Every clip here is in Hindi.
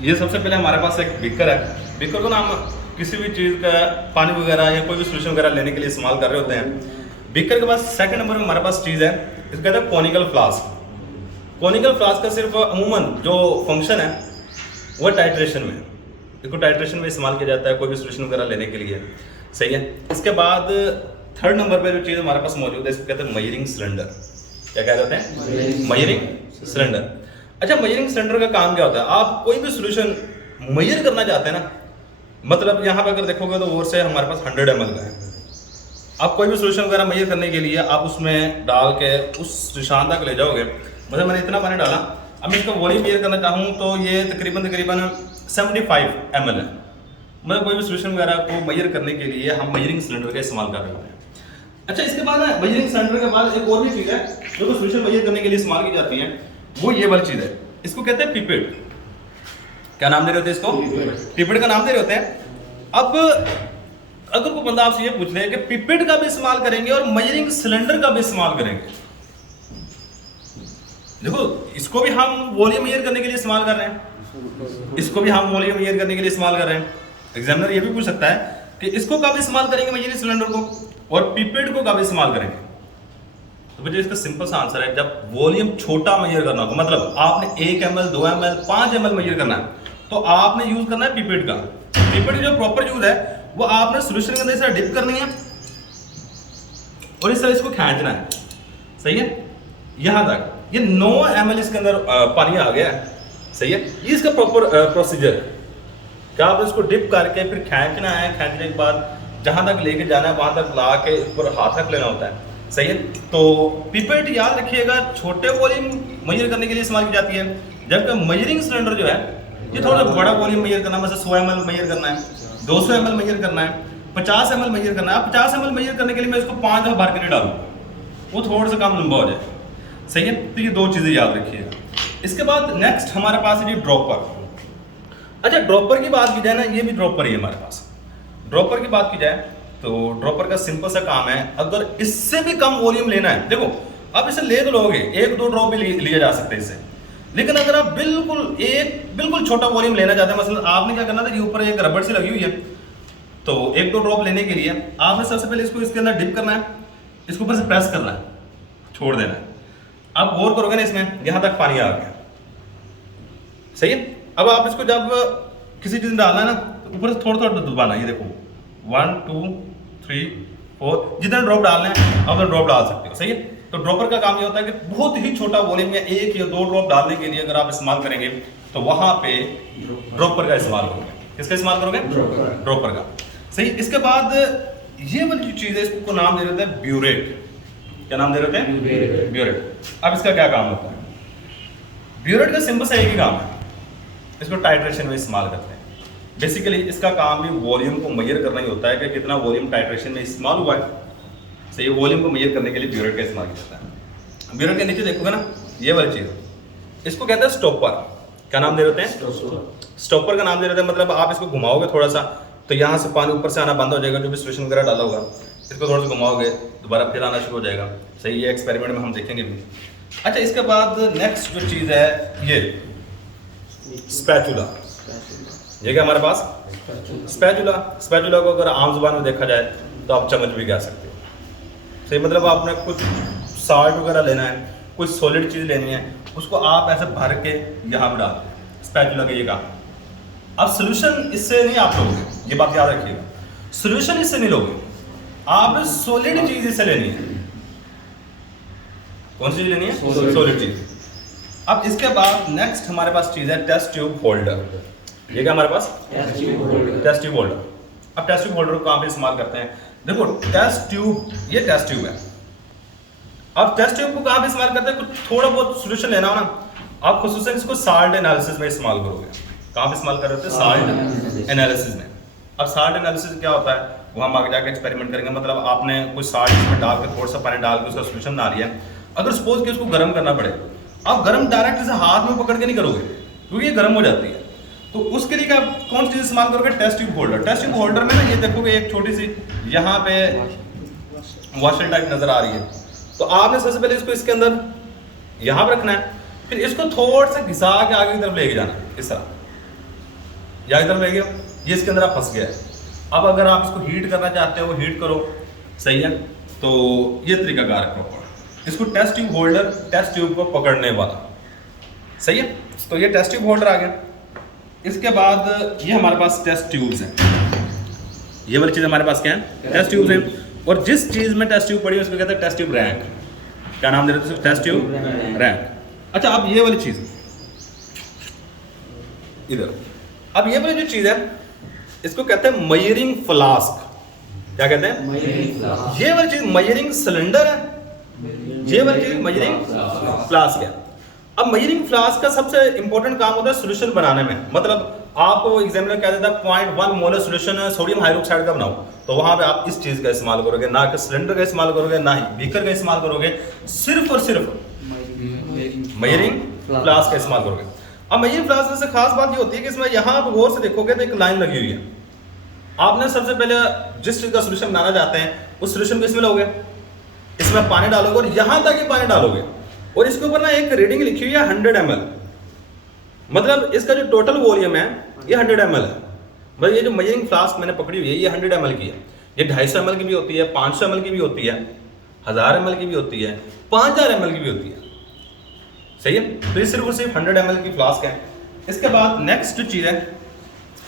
ये सबसे पहले हमारे पास एक बीकर है। बीकर को ना हम किसी भी चीज़ का पानी वगैरह या कोई भी सोल्यूशन वगैरह लेने के लिए इस्तेमाल कर रहे होते हैं। बीकर के बाद सेकंड नंबर में हमारे पास चीज़ है, इसको कहते हैं कॉनिकल फ्लास्क। कॉनिकल फ्लास्क का सिर्फ अमूमन जो फंक्शन है वो टाइट्रेशन में, इसको टाइट्रेशन में इस्तेमाल किया जाता है कोई भी सोल्यूशन वगैरह लेने के लिए। सही है। इसके बाद थर्ड नंबर पे जो चीज़ हमारे पास मौजूद है इसको कहते हैं मेजरिंग सिलेंडर। क्या कहते हैं? Measuring cylinder. अच्छा, मेजरिंग सिलेंडर का काम क्या होता है? आप कोई भी सोल्यूशन मेजर करना चाहते हैं ना, मतलब यहाँ पे अगर देखोगे तो और से हमारे पास 100 ml का है। आप कोई भी सोल्यूशन वगैरह मेजर करने के लिए आप उसमें डाल के उस निशान तक ले जाओगे। मतलब मैंने इतना पानी डाला, अब मैं इसका वॉल्यूम मेजर करना चाहूँ तो ये तकरीबन 75 ml है। मतलब कोई भी सोल्यूशन वगैरह को मेजर करने के लिए हम मेजरिंग सिलेंडर का इस्तेमाल कर रहे होते हैं। अच्छा, इसके बाद मेजरिंग सिलेंडर के बाद एक और भी चीज़ है जो सोल्यूशन मेजर करने के लिए इस्तेमाल की जाती है, वो ये वाली चीज़ है। इसको कहते हैं पिपेट। क्या नाम दे रहे होते हैं इसको? पिपेट का नाम दे रहे होते हैं। अब अगर कोई बंदा आपसे ये पूछ ले कि पिपेट का भी इस्तेमाल करेंगे और मेजरिंग सिलेंडर का भी इस्तेमाल करेंगे, देखो इसको भी हम वॉल्यूम मेजर करने के लिए इस्तेमाल कर रहे हैं, इसको भी हम वॉल्यूम मेजर करने के लिए इस्तेमाल कर रहे हैं। एग्जामिनर ये भी पूछ सकता है कि इसको कब इस्तेमाल करेंगे मेजरिंग सिलेंडर को, और पिपेट को कब इस्तेमाल करेंगे। तो मुझे इसका सिंपल सा आंसर है, जब वॉल्यूम छोटा मेजर करना होगा, मतलब आपने 1 ml 2 ml 5 ml मेजर करना है, तो आपने यूज करना है पिपेट का। पिपेट जो प्रॉपर यूज है वो आपने सोल्यूशन के अंदर इस तरह डिप करनी है और इस तरह इसको खींचना है। सही है। यहां तक ये 9 ml इसके अंदर पानी आ गया है। सही है। ये इसका प्रॉपर प्रोसीजर है। क्या आप इसको डिप करके फिर खींचना है, खींचने के बाद जहां तक लेके जाना है वहां तक ला के ऊपर हाथ रख लेना होता है। सही है। तो पिपेट याद रखिएगा छोटे वॉल्यूम मेजर करने के लिए इस्तेमाल की जाती है, जबकि मेजरिंग सिलेंडर जो है ये थोड़ा बड़ा वॉल्यूम मेजर करना है, मतलब 100 ml मेजर करना है, 200 ml मेजर करना है, 50 ml मेजर करना है। 50 ml मेजर करने के लिए मैं इसको 5 दफा भर के नहीं डालूं, वो थोड़ा सा कम लंबा हो जाए। सही है। तो ये 2 चीजें याद रखिएगा। इसके बाद नेक्स्ट हमारे पास है ड्रॉपर। अच्छा, ड्रॉपर की बात की जाए ना, ये भी ड्रॉपर ही है हमारे पास। ड्रॉपर की बात की जाए तो ड्रॉपर का सिंपल सा काम है, अगर इससे भी कम वॉल्यूम लेना है, देखो अब इसे ले तो लोगे, 1-2 ड्रॉप भी लिया जा सकते हैं इससे, लेकिन अगर आप बिल्कुल छोटा वॉल्यूम लेना चाहते हैं, मतलब आपने क्या करना था कि ऊपर एक रबड़ सी लगी हुई है, तो 1-2 ड्रॉप लेने के लिए आपने सबसे पहले इसको इसके अंदर डिप करना है, इसको ऊपर से प्रेस करना है, छोड़ देना है। आप गौर करोगे ना, इसमें यहां तक पानी आ गया। सही है। अब आप इसको जब किसी चीज में डालना है ना, तो ऊपर से थोड़ा थोड़ा दबाना। ये देखो 1 2 3 4 जितने ड्रॉप डालने हैं आप तो ड्रॉप डाल सकते हो। सही है। तो ड्रॉपर का काम ये होता है कि बहुत ही छोटा वॉल्यूम में 1 या 2 ड्रॉप डालने के लिए अगर आप इस्तेमाल करेंगे तो वहां पे ड्रॉपर का इस्तेमाल करोगे। किसका इस्तेमाल करोगे? ड्रॉपर का। सही। इसके बाद ये वाली जो चीज है इसको नाम दे रहे हैं ब्यूरेट। क्या नाम दे रहे हैं? ब्यूरेट। अब इसका क्या काम होता है? ब्यूरेट का सिंपल सा एक ही काम है, इसको टाइट्रेशन में इस्तेमाल करते हैं। बेसिकली इसका काम भी वॉल्यूम को मेजर करना ही होता है कि कितना वॉल्यूम टाइट्रेशन में इस्तेमाल हुआ है। सही। वॉल्यूम को मेजर करने के लिए ब्यूरेट का इस्तेमाल किया जाता है। ब्यूरेट के नीचे देखोगे ना, ये वाली चीज, इसको कहते हैं स्टॉपर। क्या नाम दे रहे हैं? स्टॉपर का नाम दे रहे हैं, मतलब आप इसको घुमाओगे थोड़ा सा तो यहाँ से पानी ऊपर से आना बंद हो जाएगा, जो भी सोल्यूशन वगैरह डाला होगा, इसको थोड़ा सा घुमाओगे दोबारा फिर आना शुरू हो जाएगा। सही। ये एक्सपेरिमेंट में हम देखेंगे भी। अच्छा, इसके बाद नेक्स्ट जो चीज़ है ये स्पैचुला। ये क्या हमारे पास? स्पैचुला को अगर आम जुबान में देखा जाए तो आप चम्मच भी कह सकते हो। सही। मतलब आपने कुछ साल्ट वगैरह लेना है, कुछ सॉलिड चीज़ लेनी है, उसको आप ऐसे भर के यहाँ पर डालते हैं। स्पैचुला का ये काम। अब सोल्यूशन इससे नहीं आप लोगे, ये बात याद रखिएगा, सोल्यूशन इससे नहीं लोगे, आपने सॉलिड चीज इससे लेनी है। कौन सी चीज लेनी है? सॉलिड चीज। अब इसके बाद नेक्स्ट हमारे पास चीज है टेस्ट ट्यूब होल्डर। ये क्या हमारे पास? Test tube holder. अब टेस्ट ट्यूब होल्डर को कहां पे इस्तेमाल करते हैं? देखो टेस्ट ट्यूब, ये टेस्ट ट्यूब है। अब टेस्ट ट्यूब को कहां पे इस्तेमाल करते हैं? कुछ थोड़ा बहुत सोल्यूशन लेना हो ना, आप खुसूसन इसको साल्ट एनालिसिस में इस्तेमाल करोगे। कहां पे इस्तेमाल कर रहे थे? साल्ट एनालिसिस में। अब साल्ट एनालिसिस क्या होता है वो हम आगे जाकर एक्सपेरिमेंट करेंगे। मतलब आपने कुछ साल्ट इसमें डाल के थोड़ा सा पानी डाल के उसका सोल्यूशन बना लिया, अगर सपोज कि उसको गर्म करना पड़े, आप गर्म डायरेक्ट इसे हाथ में पकड़ के नहीं करोगे क्योंकि ये गर्म हो जाती है। तो उसके लिए आप कौन सी चीज इस्तेमाल करोगे? Test tube holder. Test tube holder में ना ये देखोगे एक छोटी सी यहाँ पे वॉशर टाइप नजर आ रही है, तो आपने सबसे पहले इसको इसके अंदर यहाँ पर रखना है, फिर इसको थोड़ा सा घिसा के आगे की तरफ लेके जाना है इस तरह। या इधर रह गया, ये इसके अंदर आप फंस गया है। अब अगर आप इसको हीट करना चाहते हो हीट करो, सही है। तो ये तरीकाकार है प्रॉपर। इसको test tube holder, test tube को पकड़ने वाला, सही है। तो ये टेस्ट ट्यूब होल्डर आ गया। इसके बाद ये हमारे पास टेस्ट ट्यूब्स हैं, ये वाली चीज़ हमारे पास क्या है, टेस्ट ट्यूब्स हैं। और जिस चीज़ में टेस्ट ट्यूब पड़ी है उसको कहते हैं टेस्ट ट्यूब रैंक। क्या नाम दे रहे थे, टेस्ट ट्यूब रैंक। अच्छा, अब ये वाली चीज़ इधर, अब ये वाली जो चीज़ है इसको कहते हैं मेजरिंग फ्लास्क। क्या कहते हैं, ये वाली चीज़ मेजरिंग सिलेंडर है, ये वाली चीज़ मेजरिंग फ्लास्क है। अब मेजरिंग फ्लास्क का सबसे इंपॉर्टेंट काम होता है सोल्यूशन बनाने में। मतलब आपको एग्जामिनर कह देता है 0.1 मोलर सोल्यूशन सोडियम हाइड्रोक्साइड का बनाओ, तो वहां पे आप इस चीज का इस्तेमाल करोगे, ना कि सिलेंडर का इस्तेमाल करोगे, ना ही बीकर का इस्तेमाल करोगे, सिर्फ और सिर्फ मेजरिंग फ्लास्क का इस्तेमाल करोगे। अब मेजरिंग फ्लास्क से खास बात ये होती है कि इसमें यहाँ आप गौर से देखोगे तो एक लाइन लगी हुई है। आपने सबसे पहले जिस चीज का सोल्यूशन बनाना चाहते हैं उस सोल्यूशन को इसमें लोगे, इसमें पानी डालोगे और यहां तक ही पानी डालोगे, और इसके ऊपर ना एक रीडिंग लिखी हुई है 100 ml। मतलब इसका जो टोटल वॉल्यूम है ये 100 ml है। मतलब ये जो मेजरिंग फ्लास्क मैंने पकड़ी हुई है ये 100 ml की है। ये 250 ml की भी होती है, 500 ml की भी होती है, 1000 ml की भी होती है, 5000 ml की भी होती है, सही है। तो ये सिर्फ और सिर्फ 100 ml की फ्लास्क है। इसके बाद नेक्स्ट जो चीज़ है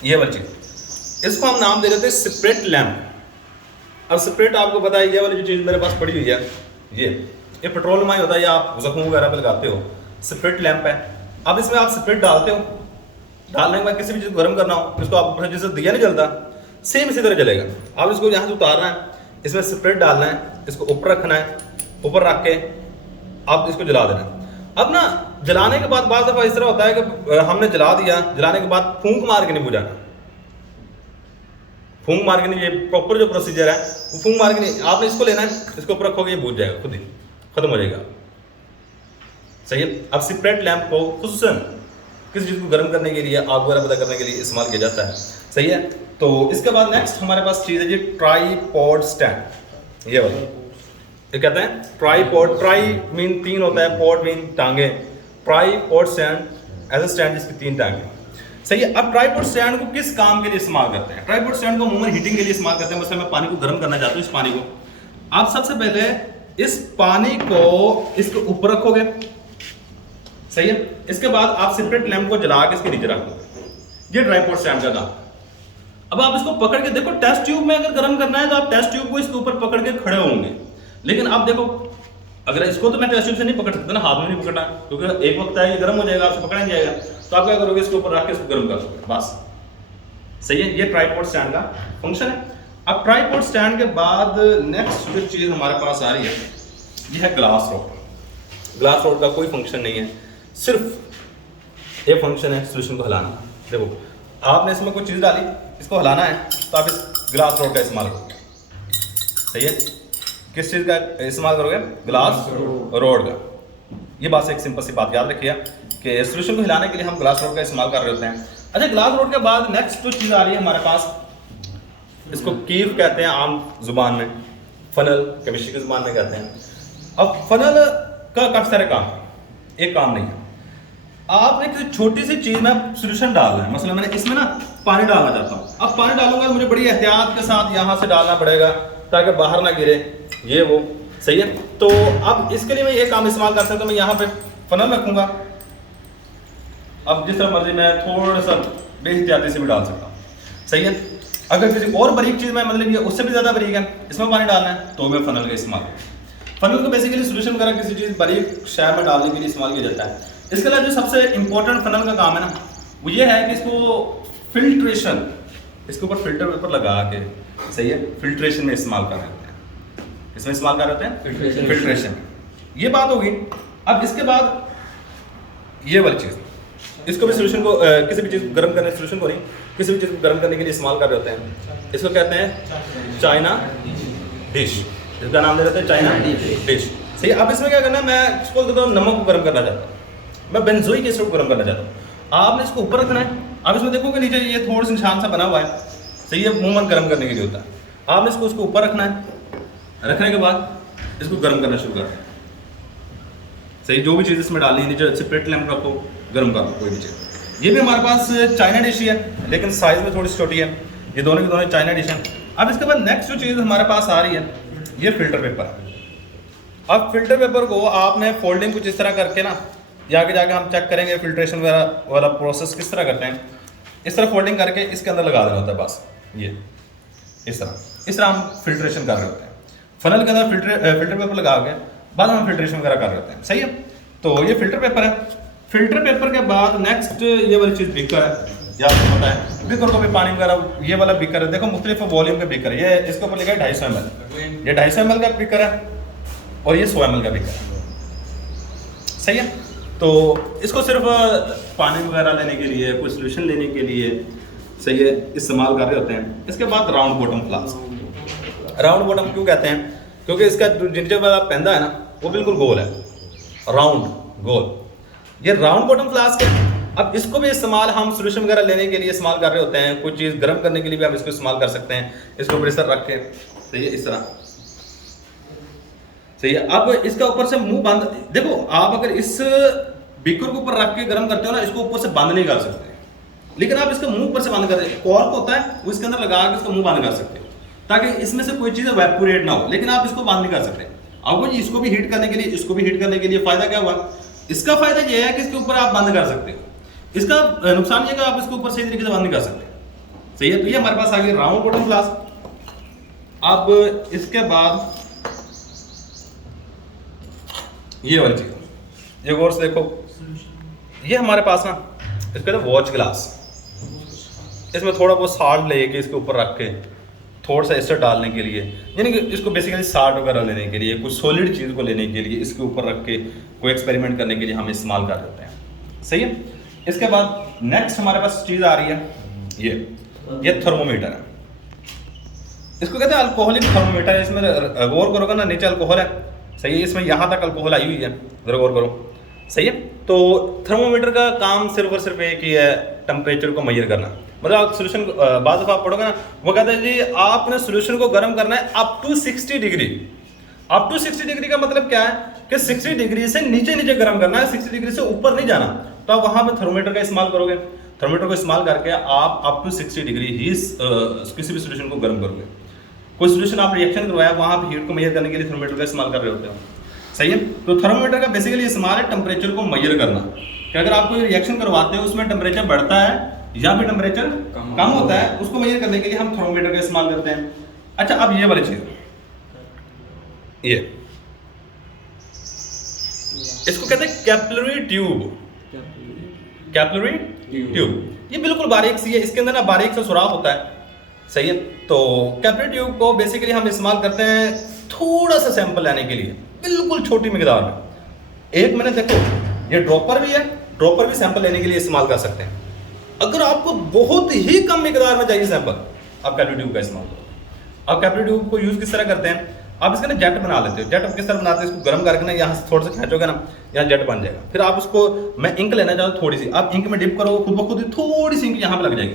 ये वाली चीज़, इसको हम नाम दे देते हैं स्प्रिट लैम्प। अब स्प्रिट आपको पता है, ये वाली जो चीज़ मेरे पास पड़ी हुई है ये पेट्रोल में ही होता है, या आप जख्म वगैरह पे लगाते हो, स्प्रिट लैम्प है। अब इसमें आप स्प्रिट डालते हो, डालने के बाद किसी भी चीज़ को गर्म करना हो, इसको आप जैसे दिया नहीं जलता, सेम इसी तरह जलेगा। आप इसको यहाँ से उतारना है, इसमें स्प्रिट डालना है, इसको ऊपर रखना है, ऊपर रख के आप इसको जला देना है। अब ना जलाने के बाद बार दफ़ा इस तरह होता है कि हमने जला दिया, जलाने के बाद फूंक मार के नहीं बुझाना, फूंक मार के नहीं, ये प्रॉपर जो प्रोसीजर है वो फूंक मार के नहीं, आपने इसको लेना है, इसको ऊपर रखोगे, ये बुझ जाएगा, खुद ही खत्म हो जाएगा, सही है। अब स्प्रिट लैम्प को खुसूसन किसी चीज़ को गर्म करने के लिए, आग वगैरह पैदा करने के लिए इस्तेमाल किया जाता है, सही है। तो इसके बाद नेक्स्ट हमारे पास चीज़ है जी ट्राईपॉड स्टैंड। ये वाला ये कहते हैं ट्राईपॉड, ट्राई मीन 3 होता है, पॉड मीन टांगे, tripod stand as a stand जिसकी 3 टांगे, सही है। अब ट्राईपॉड स्टैंड को किस काम के लिए इस्तेमाल करते हैं? ट्राईपॉड स्टैंड को अमूमन हीटिंग के लिए इस्तेमाल करते हैं। मतलब मैं पानी को गर्म करना चाहता हूँ, इस पानी को आप सबसे पहले इस पानी को इसके ऊपर रखोगे, सही है। इसके बाद आप स्प्रिट लैम्प को जला के इसके नीचे रखोगे, ये ट्राईपॉड स्टैंड का काम। अब आप इसको पकड़ के देखो, टेस्ट ट्यूब में अगर गर्म करना है तो आप टेस्ट ट्यूब को इसके ऊपर पकड़ के खड़े होंगे, लेकिन आप देखो अगर इसको तो मैं टेस्ट ट्यूब से नहीं पकड़ सकता ना, हाथ में नहीं पकड़ना, क्योंकि एक वक्त है ये गर्म हो जाएगा, आपसे पकड़ा नहीं जाएगा। तो आप क्या करोगे, इसके ऊपर रख के इसको गर्म कर दोगे, बस, सही है। ये ट्राईपॉड स्टैंड का फंक्शन है। अब ट्राईपॉड स्टैंड के बाद नेक्स्ट जो चीज़ हमारे पास आ रही है ये है ग्लास रॉड। ग्लास रॉड का कोई फंक्शन नहीं है, सिर्फ एक फंक्शन है सोल्यूशन को हिलाना। देखो आपने इसमें कोई चीज़ डाली, इसको हिलाना है तो आप इस ग्लास रॉड का इस्तेमाल करोगे, सही है। किस चीज़ का इस्तेमाल करोगे? ग्लास रॉड का। ये बात से एक सिंपल सी बात याद रखिए कि सोल्यूशन को हिलाने के लिए हम ग्लास रॉड का इस्तेमाल कर रहे होते हैं। अच्छा, ग्लास रॉड के बाद नेक्स्ट जो चीज़ आ रही है हमारे पास, इसको कीव कहते हैं आम जुबान में, फनल केमिस्ट्री की जुबान में कहते हैं। अब फनल का काफ़ी सारे काम, एक काम नहीं है। आपने किसी छोटी सी चीज़ में सोल्यूशन डालना है, मतलब मैंने इसमें ना पानी डालना चाहता हूँ। अब पानी डालूंगा तो मुझे बड़ी एहतियात के साथ यहाँ से डालना पड़ेगा ताकि बाहर ना गिरे, ये वो, सही है। तो अब इसके लिए मैं ये काम इस्तेमाल कर सकता हूँ, मैं यहाँ पे फनल रखूँगा, अब जिस तरह मर्जी मैं थोड़ा सा बेहतियाती से भी डाल सकता हूँ, सही है। अगर किसी और बारीक चीज़ में, मतलब ये उससे भी ज़्यादा बारीक है, इसमें पानी डालना है तो मैं फनल का इस्तेमाल करूँ। फनल को बेसिकली सोल्यूशन वगैरह किसी चीज़ बारीक शय में डालने के लिए इस्तेमाल किया जाता है। इसके अलावा जो सबसे इंपॉर्टेंट फनल का काम है ना, वो ये है कि इसको फिल्ट्रेशन, इसके ऊपर फिल्टर पेपर लगा के, सही है, फिल्ट्रेशन में इस्तेमाल कर रहे होते हैं। इसमें इस्तेमाल कर रहे होते हैं फिल्ट्रेशन। ये बात होगी। अब इसके बाद ये वाली चीज़, इसको भी सोल्यूशन को किसी भी चीज़ को गर्म करने, सोल्यूशन को नहीं, किसी भी चीज़ को गर्म करने के लिए इस्तेमाल कर रहे होते हैं। इसको कहते हैं चाइना डिश, इसका नाम दे देते हैं चाइना डिश, सही। अब इसमें क्या करना है, मैं इसको देता हूँ नमक को गर्म करना चाहता हूँ, मैं बेंजोइक एसिड को गर्म करना चाहता हूँ। आपने इसको ऊपर रखना है। अब इसमें देखोगे नीचे ये थोड़ा सा निशान सा बना हुआ है, सही है, मूवमेंट गर्म करने के लिए होता है। आपने इसको उसको ऊपर रखना है, रखने के बाद इसको गर्म करना शुरू करना है, सही। जो भी चीज़ इसमें डालनी है, नीचे स्प्रिट लैम्प रखो, गर्म करो कोई भी चीज़, ये भी हमारे पास चाइना डिश ही है, लेकिन साइज में थोड़ी सी छोटी है। ये दोनों की दोनों चाइना डिश है। अब इसके बाद नेक्स्ट जो चीज़ हमारे पास आ रही है, ये फिल्टर पेपर है। अब फिल्टर पेपर को आपने फोल्डिंग कुछ इस तरह करके ना, या आगे जाके हम चेक करेंगे फिल्ट्रेशन वगैरह वाला प्रोसेस किस तरह करते हैं। इस तरह फोल्डिंग करके इसके अंदर लगा देना होता है बस, ये इस तरह हम फिल्ट्रेशन कर रहे होते हैं। फनल के अंदर फिल्टर पेपर लगा के बाद हम फिल्ट्रेशन वगैरह कर रहे होते हैं, सही है। तो ये फिल्टर पेपर है। फिल्टर पेपर के बाद नेक्स्ट ये वाली चीज़ बीकर है, ये आपको पता है। बीकर को भी पानी वगैरह, ये वाला बीकर है, देखो मुख्तलिफ वॉल्यूम के बीकर है। ये इसके ऊपर लिखा है 250 ml, ये 250 ml का बीकर है और ये 100 ml का बीकर है, सही है। तो इसको सिर्फ पानी वगैरह लेने के लिए, कोई सोल्यूशन लेने के लिए, सही है, इस्तेमाल कर रहे होते हैं। इसके बाद round bottom flask. Round bottom क्यों कहते हैं? क्योंकि इसका जो जिंजर वाला पैंदा है ना, वो बिल्कुल गोल है, राउंड गोल। ये राउंड बॉटम फ्लास्क है। अब इसको भी इस्तेमाल हम सोल्यूशन वगैरह लेने के लिए इस्तेमाल कर रहे होते हैं। कुछ चीज़ गर्म करने के लिए भी हम इसको इस्तेमाल कर सकते हैं। इसको ऊपर इस तरह रख के, सही है, इस तरह, सही है। अब इसका ऊपर से मुंह बंद, देखो आप अगर इस बीकर को ऊपर रख के गर्म करते हो ना, इसको ऊपर से बंद नहीं कर सकते, लेकिन आप इसका मुंह ऊपर से बंद कर दे, कॉर्क होता है वो इसके अंदर लगा के इसका मुंह बंद कर सकते हो, ताकि इसमें से कोई चीज़ वेपोरेट ना हो। लेकिन आप इसको बंद नहीं कर सकते। अब इसको भी हीट करने के लिए, इसको भी हीट करने के लिए फायदा क्या हुआ? इसका फायदा यह है कि इसके ऊपर आप बंद कर सकते हो। इसका नुकसान ये है कि आप इसके ऊपर सही तरीके से बंद नहीं कर सकते, सही है। तो ये हमारे पास आ गई राउंड बॉटम फ्लास्क। अब इसके बाद ये वाली चीज, ये गौर से देखो, ये हमारे पास ना इसके लिए वॉच ग्लास, इसमें थोड़ा बहुत साल्ट लेके इसके ऊपर रख के थोड़ा सा एस्टर डालने के लिए, यानी कि इसको बेसिकली साल्ट वगैरह लेने के लिए, कुछ सॉलिड चीज़ को लेने के लिए इसके ऊपर रख के कोई एक्सपेरिमेंट करने के लिए हम इस्तेमाल कर रहे होते हैं, सही है। इसके बाद नेक्स्ट हमारे पास चीज़ आ रही है, ये थर्मोमीटर है। इसको कहते हैं अल्कोहलिक थर्मोमीटर। इसमें गौर करोगे ना, नीचे अल्कोहल है, सही है, इसमें यहाँ तक अल्कोहल आई हुई है, जरा गौर करो, सही है। तो थर्मोमीटर का काम सिर्फ और सिर्फ एक ही है, टेम्परेचर को मेजर करना। मतलब आप सोल्यूशन बाद दफ़ा आप पढ़ोगे ना, वो कहता है जी आपने सोल्यूशन को गर्म करना है up to 60 degree. Up to 60 degree का मतलब क्या है कि 60 डिग्री से नीचे नीचे गर्म करना है, 60 डिग्री से ऊपर नहीं जाना। तो आप वहाँ पे थर्मोमीटर का इस्तेमाल करोगे। थर्मोमीटर को इस्तेमाल करके आप अप टू 60 डिग्री ही किसी भी सोल्यूशन को गर्म करोगे। कोई सोल्यूशन आप रिएक्शन करवाया, वहाँ पे हीट को मेजर करने के लिए थर्मोमीटर का इस्तेमाल कर रहे होते हो, सही है। तो थर्मोमीटर का बेसिकली इस्तेमाल है टेम्परेचर को मेजर करना, कि अगर आप कोई रिएक्शन करवाते हो उसमें टेम्परेचर बढ़ता है या फिर टेम्परेचर कम होता है, उसको मेजर करने के लिए हम थर्मोमीटर का इस्तेमाल करते हैं। अच्छा, अब ये वाली चीज, ये इसको कहते हैं कैपिलरी ट्यूब। कैपिलरी ट्यूब ये बिल्कुल बारीक सी है, इसके अंदर ना बारीक सा सुराख होता है, सही है। तो कैपिलरी ट्यूब को बेसिकली हम इस्तेमाल करते हैं थोड़ा सा सैंपल लेने के लिए, बिल्कुल छोटी मिकदार में। एक मैंने देखो, ये ड्रॉपर भी है, ड्रॉपर भी सैंपल लेने के लिए इस्तेमाल कर सकते हैं। अगर आपको बहुत ही कम मिकदार में चाहिए सैंपल, आप कैपिलरी ट्यूब का इस्तेमाल करो। आप कैपिलरी ट्यूब को यूज़ किस तरह करते हैं, आप इसका ना जेट बना लेते हो। जेट आप किस तरह बनाते हैं, इसको गर्म करके ना यहाँ से थोड़ा सा खींचोगे ना, यहाँ जेट बन जाएगा। फिर आप उसको, मैं इंक लेना चाहूँ थोड़ी सी, आप इंक में डिप करो, खुद ब खुद ही थोड़ी सी इंक यहाँ पे लग जाएगी।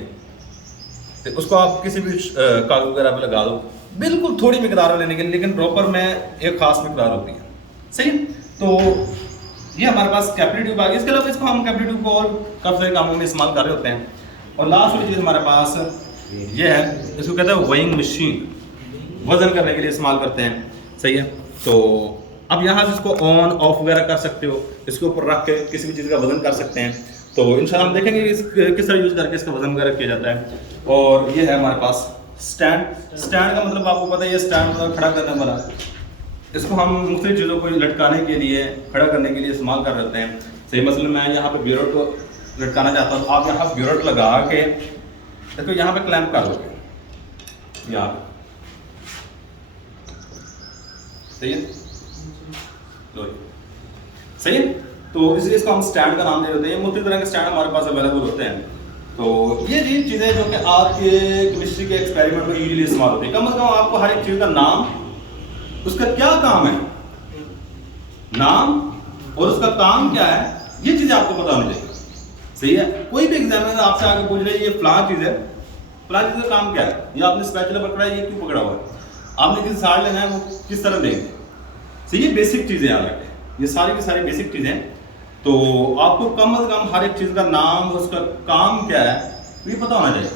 तो उसको आप किसी भी कागज वगैरह पे लगा दो, बिल्कुल थोड़ी मिकदार में लेने के लिए, लेकिन प्रॉपर में एक खास मिकदार होती है, सही है। तो ये हमारे पास कैपिलरी ट्यूब आ गई। इसके अलावा इसको हम कैपिलरी ट्यूब को और काफ़ी सारे कामों में इस्तेमाल कर रहे होते हैं। और लास्ट वाली चीज़ हमारे पास ये है, इसको कहते हैं वेइंग मशीन, वजन करने के लिए इस्तेमाल करते हैं, सही है। तो अब यहाँ से इसको ऑन ऑफ वगैरह कर सकते हो, इसके ऊपर रख के किसी भी चीज़ का वजन कर सकते हैं। तो इंशाल्लाह हम देखेंगे किस तरह यूज़ करके इसका वजन वगैरह किया जाता है। और ये है हमारे पास स्टैंड। स्टैंड का मतलब आपको पता है, ये स्टैंड मतलब खड़ा करने वाला। इसको हम मुख्तलिफ चीज़ों को लटकाने के लिए, खड़ा करने के लिए इस्तेमाल कर रहे होते हैं, सही। मसलन मैं यहाँ पे ब्यूरेट को लटकाना चाहता हूँ, आप यहाँ ब्यूरेट लगा के देखो, यहाँ पे क्लैंप कर दोगे, यहाँ सही है, लो सही है। तो इसलिए इसको हम स्टैंड का नाम दे देते हैं। मुख्तलिफ तरह के स्टैंड हमारे पास अवेलेबल होते हैं। तो ये चीज़ें जो कि आपके केमिस्ट्री के एक्सपेरिमेंट में यूजुअली इस्तेमाल होती है। कम से कम आपको हर एक चीज़ का नाम, उसका क्या काम है, नाम और उसका काम क्या है, ये चीज़ें आपको पता होनी चाहिए, सही है। कोई भी एग्जामिनर आपसे आके पूछ रहे ये फलां चीज़ है, फलां चीज़ का काम क्या है, या आपने स्पैचुला पकड़ा है, ये क्यों पकड़ा हुआ है, आपने किसी साड़ लेना है, वो किस तरह देंगे, सही। ये बेसिक चीज़ें याद रखें, ये सारी की सारी बेसिक चीज़ें तो आपको कम से कम हर एक चीज़ का नाम, उसका काम क्या है, ये पता होना चाहिए।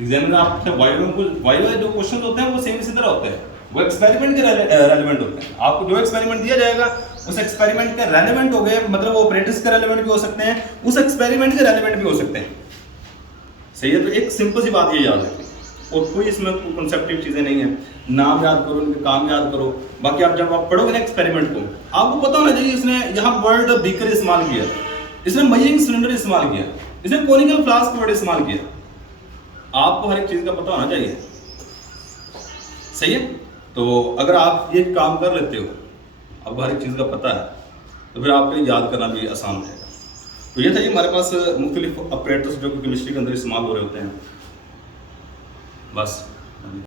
एग्जाम में आपसे वाइवा जो क्वेश्चन होते हैं वो सेम इसी तरह होते हैं, वो एक्सपेरिमेंट के रेलेवेंट होते हैं। आपको जो एक्सपेरिमेंट दिया जाएगा उस एक्सपेरिमेंट के रेलेवेंट हो गए, मतलब वो ऑपरेटर्स के रेलेवेंट भी हो सकते हैं, उस एक्सपेरिमेंट के रेलेवेंट भी हो सकते हैं। सही है, तो एक सिंपल सी बात ये याद रखें, और कोई इसमें कॉन्सेप्टिव चीज़ें नहीं है। नाम याद करो, उनके काम याद करो। बाकी आप जब आप पढ़ोगे ना एक्सपेरिमेंट को, आपको पता होना चाहिए इसने यहाँ वर्ड बीकर इस्तेमाल किया, इसने मजरिंग सिलेंडर इस्तेमाल किया, इसने कोनिकल फ्लास्क वर्ड इस्तेमाल किया। आपको हर एक चीज़ का पता होना चाहिए। सही है, तो अगर आप ये काम कर लेते हो, आपको हर एक चीज़ का पता है, तो फिर आपके याद करना भी आसान हो जाएगा। तो ये था जी हमारे पास मुख्तलिफ ऑपरेटर्स जो कि केमिस्ट्री के अंदर इस्तेमाल हो रहे होते हैं। बस